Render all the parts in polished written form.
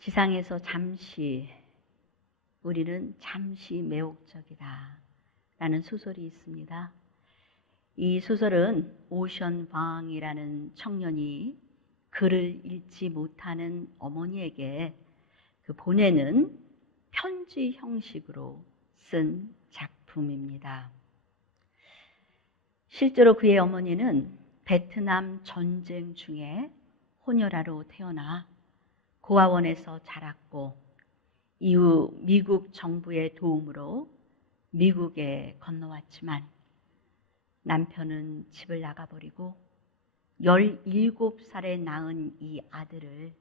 지상에서 잠시, 우리는 잠시 매혹적이다 라는 소설이 있습니다. 이 소설은 오션 방이라는 청년이 글을 읽지 못하는 어머니에게 보내는 편지 형식으로 쓴 작품입니다. 실제로 그의 어머니는 베트남 전쟁 중에 혼혈아로 태어나 고아원에서 자랐고 이후 미국 정부의 도움으로 미국에 건너왔지만 남편은 집을 나가버리고 17살에 낳은 이 아들을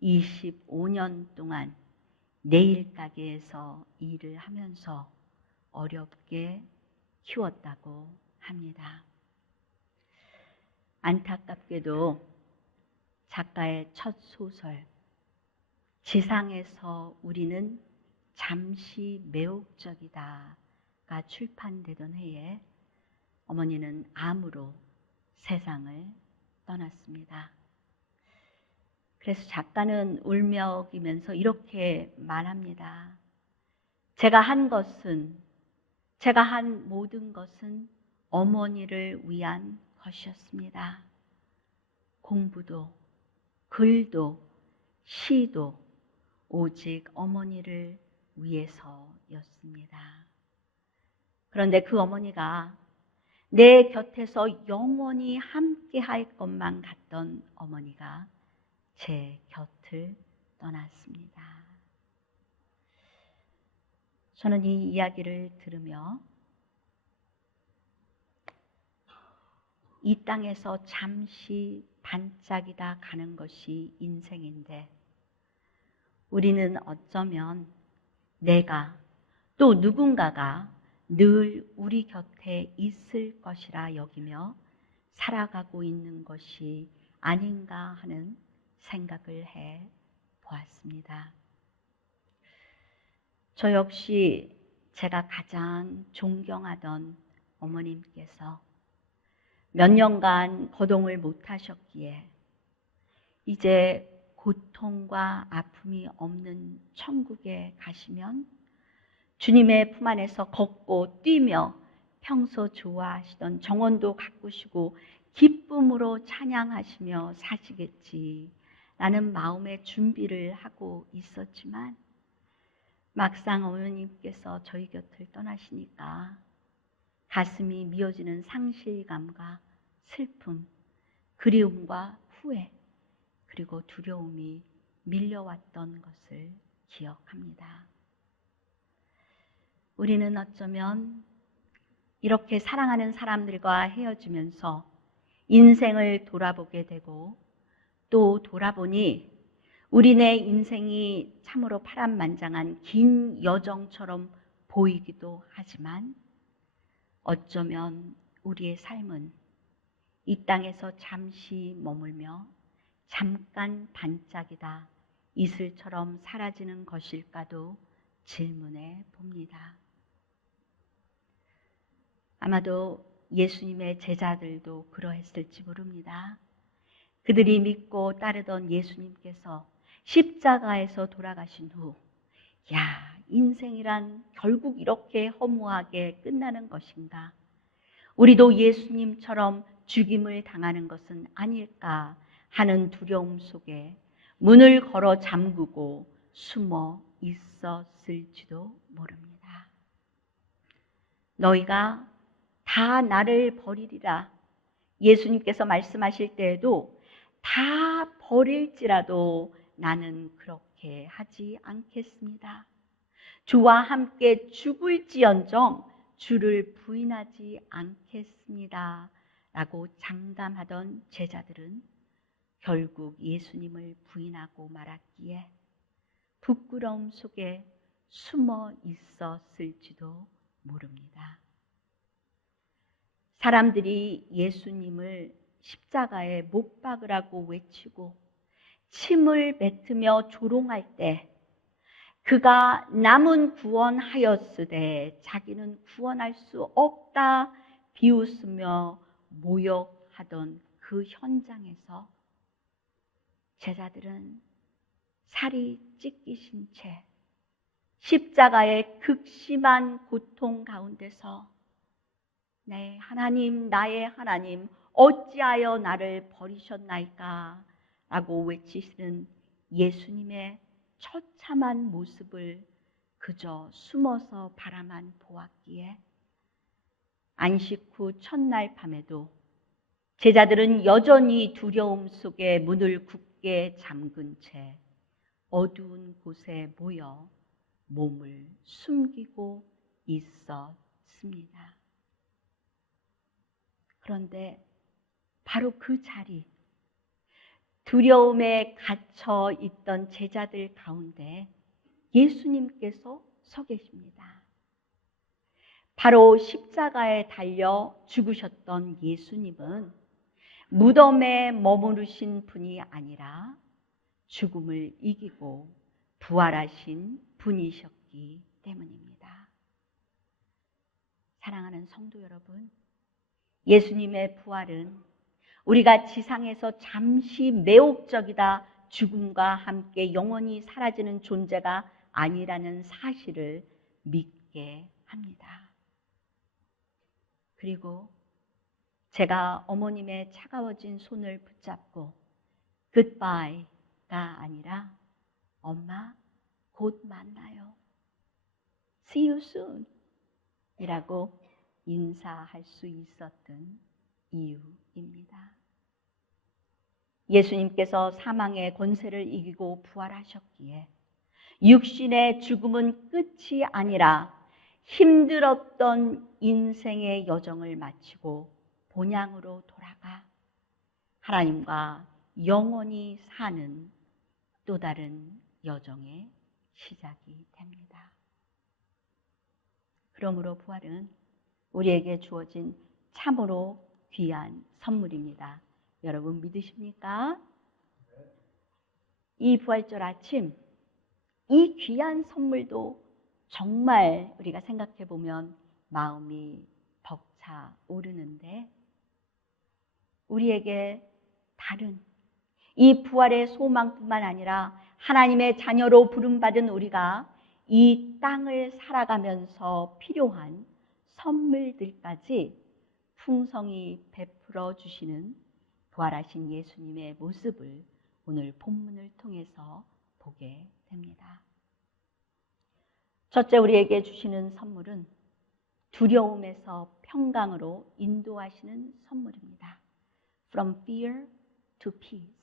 25년 동안 네일 가게에서 일을 하면서 어렵게 키웠다고 합니다. 안타깝게도 작가의 첫 소설 지상에서 우리는 잠시 매혹적이다가 출판되던 해에 어머니는 암으로 세상을 떠났습니다. 그래서 작가는 울먹이면서 이렇게 말합니다. 제가 한 모든 것은 어머니를 위한 것이었습니다. 공부도, 글도, 시도 오직 어머니를 위해서였습니다. 그런데 그 어머니가 내 곁에서 영원히 함께 할 것만 같던 어머니가 제 곁을 떠났습니다. 저는 이 이야기를 들으며 이 땅에서 잠시 반짝이다 가는 것이 인생인데 우리는 어쩌면 내가 또 누군가가 늘 우리 곁에 있을 것이라 여기며 살아가고 있는 것이 아닌가 하는 생각을 해 보았습니다. 저 역시 제가 가장 존경하던 어머님께서 몇 년간 거동을 못하셨기에 이제 고통과 아픔이 없는 천국에 가시면 주님의 품 안에서 걷고 뛰며 평소 좋아하시던 정원도 가꾸시고 기쁨으로 찬양하시며 사시겠지 라는 마음의 준비를 하고 있었지만 막상 어머님께서 저희 곁을 떠나시니까 가슴이 미어지는 상실감과 슬픔, 그리움과 후회, 그리고 두려움이 밀려왔던 것을 기억합니다. 우리는 어쩌면 이렇게 사랑하는 사람들과 헤어지면서 인생을 돌아보게 되고 또 돌아보니 우리네 인생이 참으로 파란만장한 긴 여정처럼 보이기도 하지만 어쩌면 우리의 삶은 이 땅에서 잠시 머물며 잠깐 반짝이다 이슬처럼 사라지는 것일까도 질문해 봅니다. 아마도 예수님의 제자들도 그러했을지 모릅니다. 그들이 믿고 따르던 예수님께서 십자가에서 돌아가신 후 인생이란 결국 이렇게 허무하게 끝나는 것인가? 우리도 예수님처럼 죽임을 당하는 것은 아닐까 하는 두려움 속에 문을 걸어 잠그고 숨어 있었을지도 모릅니다. 너희가 다 나를 버리리라 예수님께서 말씀하실 때에도 다 버릴지라도 나는 그렇게 하지 않겠습니다. 주와 함께 죽을지언정 주를 부인하지 않겠습니다 라고 장담하던 제자들은 결국 예수님을 부인하고 말았기에 부끄러움 속에 숨어 있었을지도 모릅니다. 사람들이 예수님을 십자가에 못 박으라고 외치고 침을 뱉으며 조롱할 때 그가 남은 구원하였으되 자기는 구원할 수 없다 비웃으며 모욕하던 그 현장에서 제자들은 살이 찢기신 채 십자가의 극심한 고통 가운데서 네, 하나님, 나의 하나님, 어찌하여 나를 버리셨나이까? 라고 외치시는 예수님의 처참한 모습을 그저 숨어서 바라만 보았기에 안식 후 첫날 밤에도 제자들은 여전히 두려움 속에 문을 굳게 잠근 채 어두운 곳에 모여 몸을 숨기고 있었습니다. 그런데 바로 그 자리, 두려움에 갇혀 있던 제자들 가운데 예수님께서 서 계십니다. 바로 십자가에 달려 죽으셨던 예수님은 무덤에 머무르신 분이 아니라 죽음을 이기고 부활하신 분이셨기 때문입니다. 사랑하는 성도 여러분, 예수님의 부활은 우리가 지상에서 잠시 매혹적이다 죽음과 함께 영원히 사라지는 존재가 아니라는 사실을 믿게 합니다. 그리고 제가 어머님의 차가워진 손을 붙잡고 goodbye가 아니라 엄마 곧 만나요. See you soon 이라고 인사할 수 있었던 이유입니다. 예수님께서 사망의 권세를 이기고 부활하셨기에 육신의 죽음은 끝이 아니라 힘들었던 인생의 여정을 마치고 본향으로 돌아가 하나님과 영원히 사는 또 다른 여정의 시작이 됩니다. 그러므로 부활은 우리에게 주어진 참으로 귀한 선물입니다. 여러분 믿으십니까? 이 부활절 아침, 이 귀한 선물도 정말 우리가 생각해 보면 마음이 벅차오르는데 우리에게 다른 이 부활의 소망뿐만 아니라 하나님의 자녀로 부름받은 우리가 이 땅을 살아가면서 필요한 선물들까지 풍성히 베풀어 주시는 부활하신 예수님의 모습을 오늘 본문을 통해서 보게 됩니다. 첫째, 우리에게 주시는 선물은 두려움에서 평강으로 인도하시는 선물입니다. From fear to peace.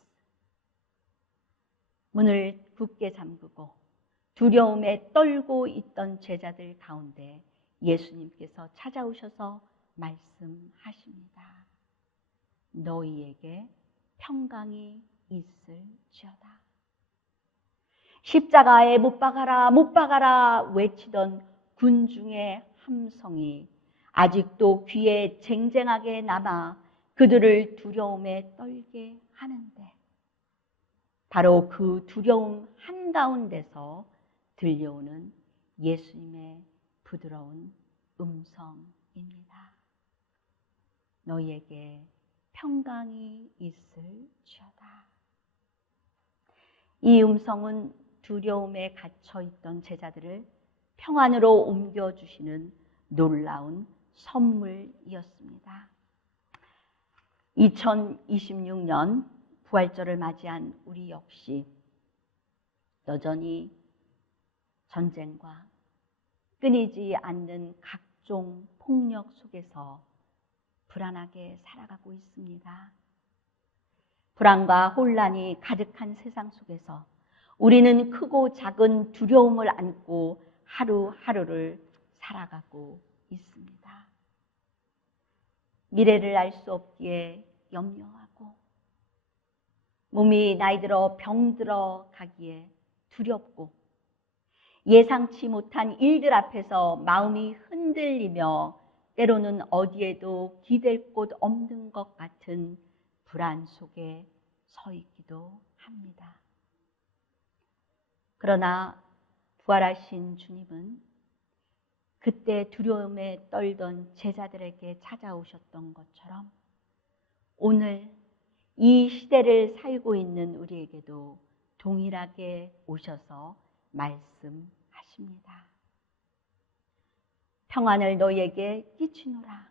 문을 굳게 잠그고 두려움에 떨고 있던 제자들 가운데 예수님께서 찾아오셔서 말씀하십니다. 너희에게 평강이 있을지어다. 십자가에 못 박아라, 못 박아라 외치던 군중의 함성이 아직도 귀에 쟁쟁하게 남아 그들을 두려움에 떨게 하는데 바로 그 두려움 한가운데서 들려오는 예수님의 부드러운 음성입니다. 너희에게 평강이 있을지어다. 이 음성은 두려움에 갇혀 있던 제자들을 평안으로 옮겨주시는 놀라운 선물이었습니다. 2026년 부활절을 맞이한 우리 역시 여전히 전쟁과 끊이지 않는 각종 폭력 속에서 불안하게 살아가고 있습니다. 불안과 혼란이 가득한 세상 속에서 우리는 크고 작은 두려움을 안고 하루하루를 살아가고 있습니다. 미래를 알 수 없기에 염려하고 몸이 나이 들어 병들어 가기에 두렵고 예상치 못한 일들 앞에서 마음이 흔들리며 때로는 어디에도 기댈 곳 없는 것 같은 불안 속에 서 있기도 합니다. 그러나 부활하신 주님은 그때 두려움에 떨던 제자들에게 찾아오셨던 것처럼 오늘 이 시대를 살고 있는 우리에게도 동일하게 오셔서 말씀하십니다. 평안을 너희에게 끼치노라.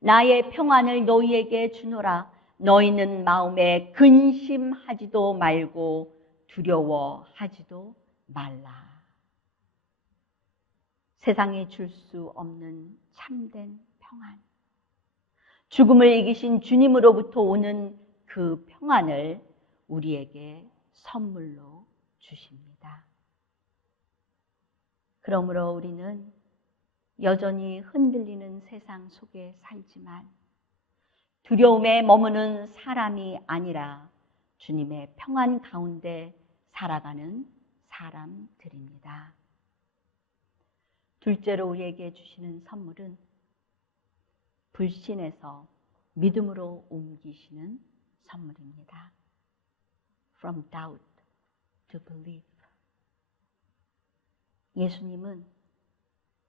나의 평안을 너희에게 주노라. 너희는 마음에 근심하지도 말고 두려워하지도 말라. 세상이 줄 수 없는 참된 평안. 죽음을 이기신 주님으로부터 오는 그 평안을 우리에게 선물로 주십니다. 그러므로 우리는 여전히 흔들리는 세상 속에 살지만 두려움에 머무는 사람이 아니라 주님의 평안 가운데 살아가는 사람들입니다. 둘째로 우리에게 주시는 선물은 불신에서 믿음으로 옮기시는 선물입니다. From doubt to belief. 예수님은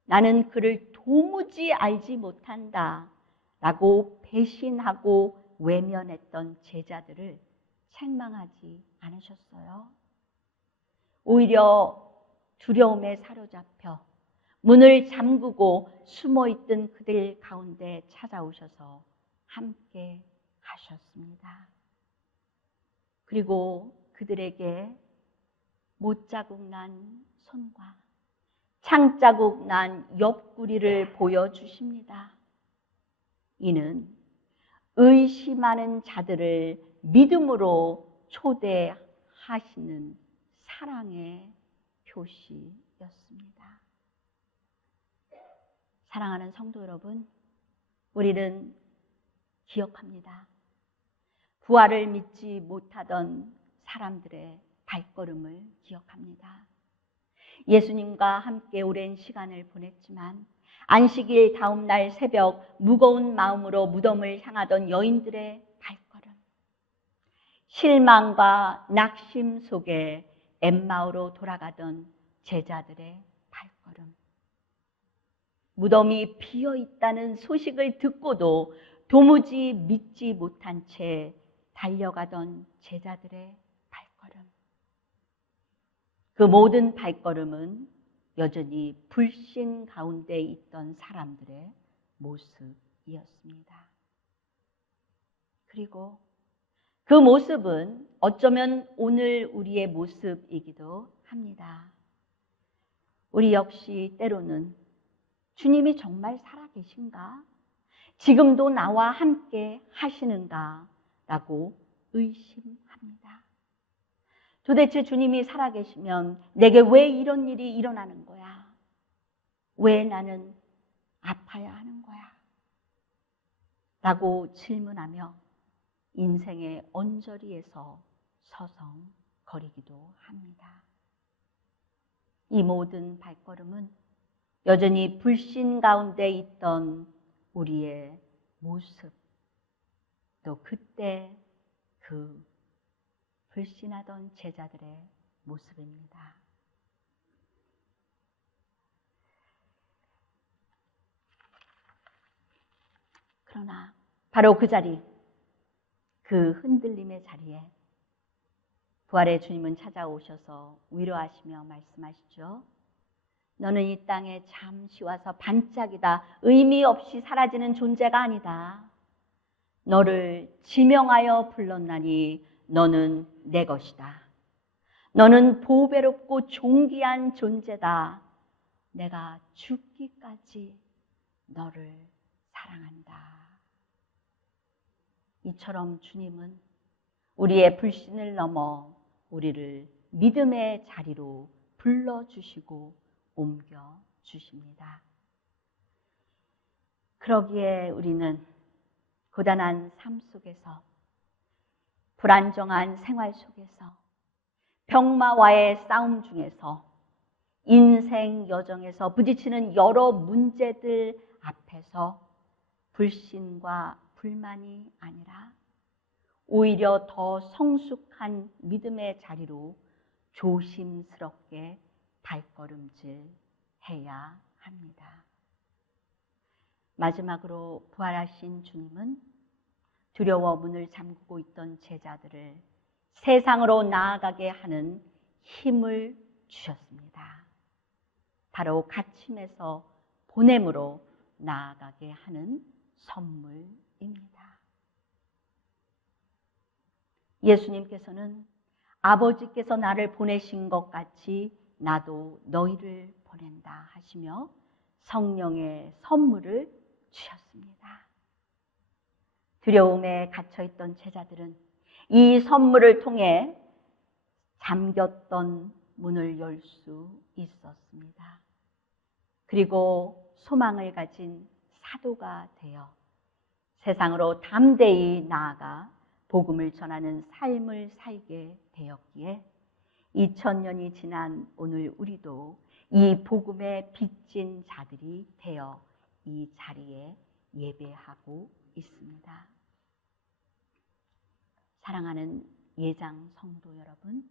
나는 그를 도무지 알지 못한다 라고 배신하고 외면했던 제자들을 책망하지 않으셨어요. 오히려 두려움에 사로잡혀 문을 잠그고 숨어있던 그들 가운데 찾아오셔서 함께 하셨습니다. 그리고 그들에게 못자국 난 손과 창자국 난 옆구리를 보여주십니다. 이는 의심하는 자들을 믿음으로 초대하시는 사랑의 표시였습니다. 사랑하는 성도 여러분, 우리는 기억합니다. 부활을 믿지 못하던 사람들의 발걸음을 기억합니다. 예수님과 함께 오랜 시간을 보냈지만 안식일 다음 날 새벽 무거운 마음으로 무덤을 향하던 여인들의 발걸음, 실망과 낙심 속에 엠마오로 돌아가던 제자들의 발걸음, 무덤이 비어 있다는 소식을 듣고도 도무지 믿지 못한 채 달려가던 제자들의 발걸음. 그 모든 발걸음은 여전히 불신 가운데 있던 사람들의 모습이었습니다. 그리고 그 모습은 어쩌면 오늘 우리의 모습이기도 합니다. 우리 역시 때로는 주님이 정말 살아계신가? 지금도 나와 함께 하시는가? 라고 의심합니다. 도대체 주님이 살아계시면 내게 왜 이런 일이 일어나는 거야? 왜 나는 아파야 하는 거야? 라고 질문하며 인생의 언저리에서 서성거리기도 합니다. 이 모든 발걸음은 여전히 불신 가운데 있던 우리의 모습, 또 그때 그 불신하던 제자들의 모습입니다. 그러나 바로 그 자리, 그 흔들림의 자리에 부활의 주님은 찾아오셔서 위로하시며 말씀하시죠. 너는 이 땅에 잠시 와서 반짝이다, 의미 없이 사라지는 존재가 아니다. 너를 지명하여 불렀나니 너는 내 것이다. 너는 보배롭고 존귀한 존재다. 내가 죽기까지 너를 사랑한다. 이처럼 주님은 우리의 불신을 넘어 우리를 믿음의 자리로 불러주시고 옮겨주십니다. 그러기에 우리는 고단한 삶 속에서, 불안정한 생활 속에서, 병마와의 싸움 중에서, 인생 여정에서 부딪히는 여러 문제들 앞에서 불신과 불만이 아니라 오히려 더 성숙한 믿음의 자리로 조심스럽게 발걸음질 해야 합니다. 마지막으로 부활하신 주님은 두려워 문을 잠그고 있던 제자들을 세상으로 나아가게 하는 힘을 주셨습니다. 바로 갇힘에서 보냄으로 나아가게 하는 선물입니다. 예수님께서는 아버지께서 나를 보내신 것 같이 나도 너희를 보낸다 하시며 성령의 선물을 주셨습니다. 두려움에 갇혀있던 제자들은 이 선물을 통해 잠겼던 문을 열 수 있었습니다. 그리고 소망을 가진 사도가 되어 세상으로 담대히 나아가 복음을 전하는 삶을 살게 되었기에 2000년이 지난 오늘 우리도 이 복음에 빚진 자들이 되어 이 자리에 예배하고 있습니다. 사랑하는 예장 성도 여러분,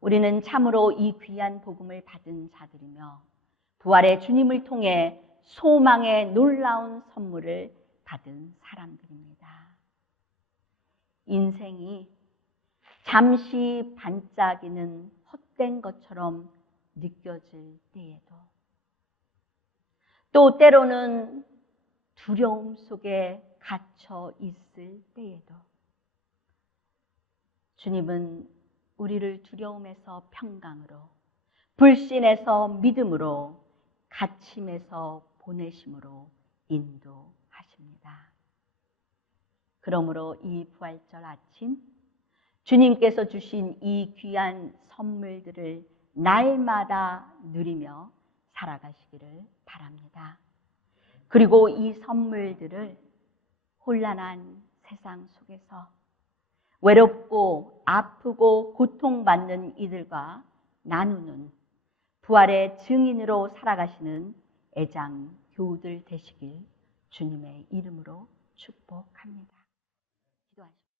우리는 참으로 이 귀한 복음을 받은 자들이며 부활의 주님을 통해 소망의 놀라운 선물을 받은 사람들입니다. 인생이 잠시 반짝이는 헛된 것처럼 느껴질 때에도, 또 때로는 두려움 속에 갇혀 있을 때에도 주님은 우리를 두려움에서 평강으로, 불신에서 믿음으로, 갇힘에서 보내심으로 인도하십니다. 그러므로 이 부활절 아침 주님께서 주신 이 귀한 선물들을 날마다 누리며 살아가시기를 바랍니다. 그리고 이 선물들을 혼란한 세상 속에서 외롭고 아프고 고통받는 이들과 나누는 부활의 증인으로 살아가시는 애장 교우들 되시길 주님의 이름으로 축복합니다. 기도하십시오.